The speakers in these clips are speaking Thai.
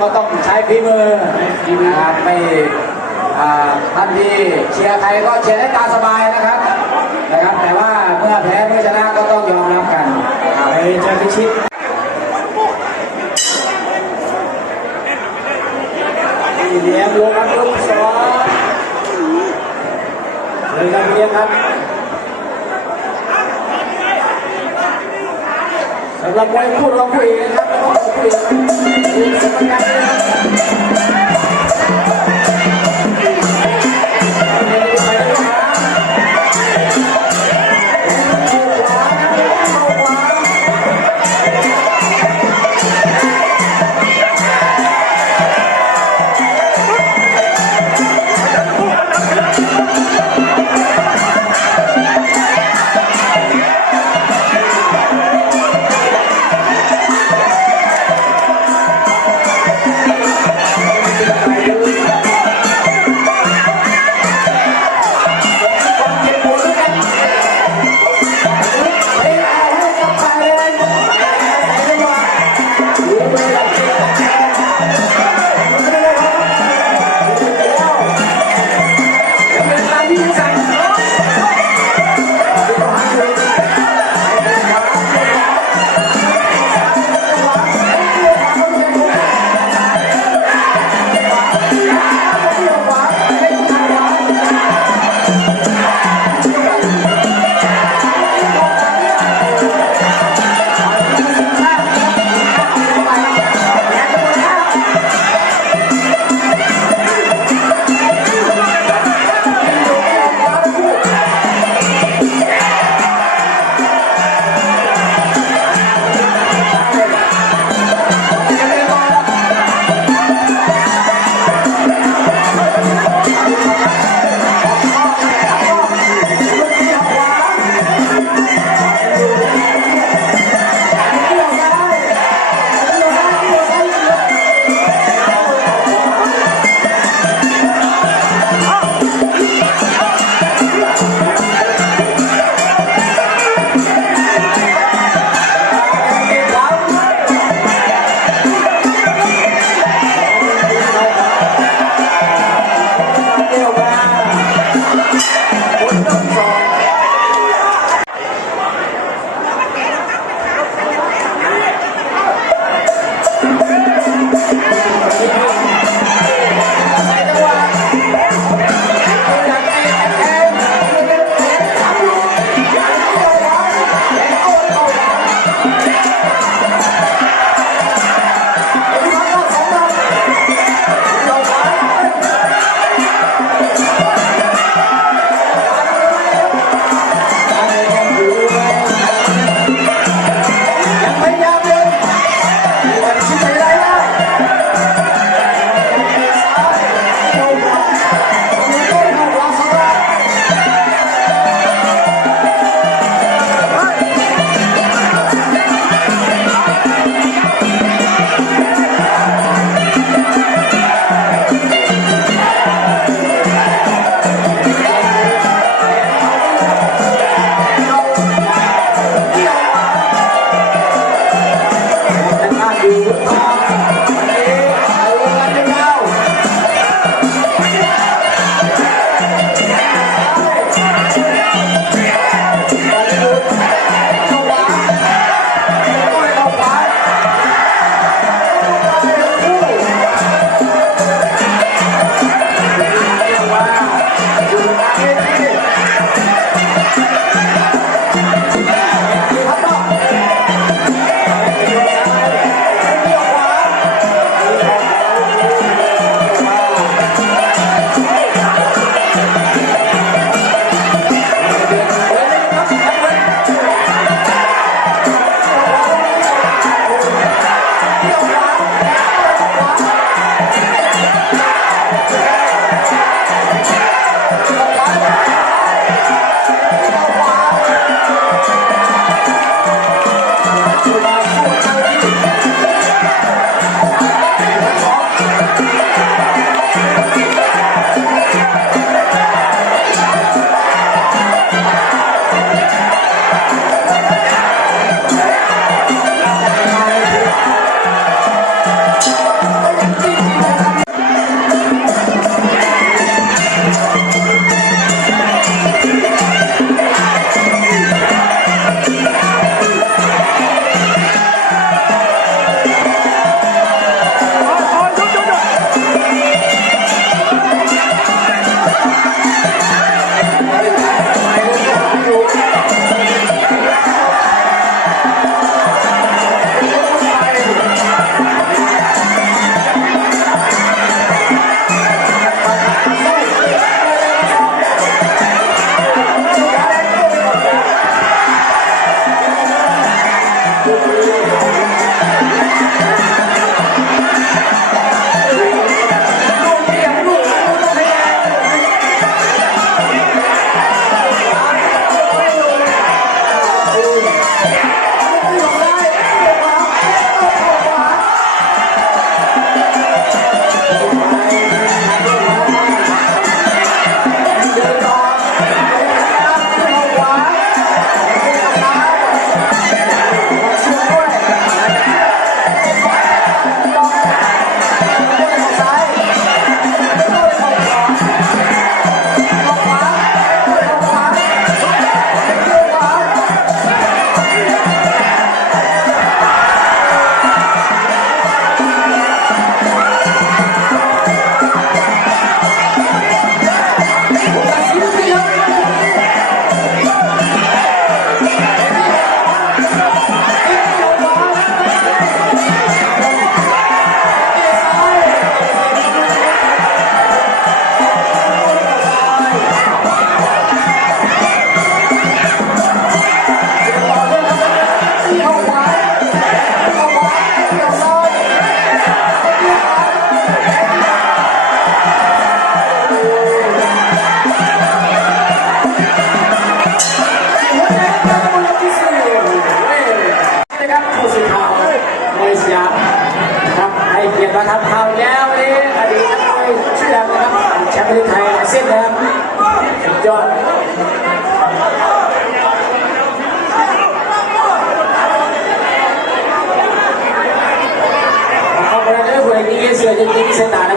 ก็ต้องใช้ฝีมือนะครับไม่อ่าท่านที่เชียร์ใครก็เชียร์ได้ตาสบายนะครับ แต่ว่าเมื่อแพ้เมื่อชนะก็ต้องยอมรับกัน ไปเจอพิชิตเลี้ยงลง ครับลูกสองเลยครับเลี้ยงครับสำหรับมวยคู่รองผู้เอกนะครับคู่เอกดูสมการเลยครับ 叫。我们这回第一次就第一次拿。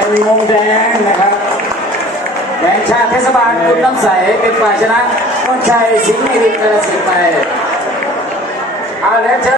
เป็นวงแดงนะครับแดงชาติเทศบาลคุณน้ำใสเป็นฝ่ายชนะต้นชัยสิงห์มิริกาลสินไปเอาแล้วเชิญ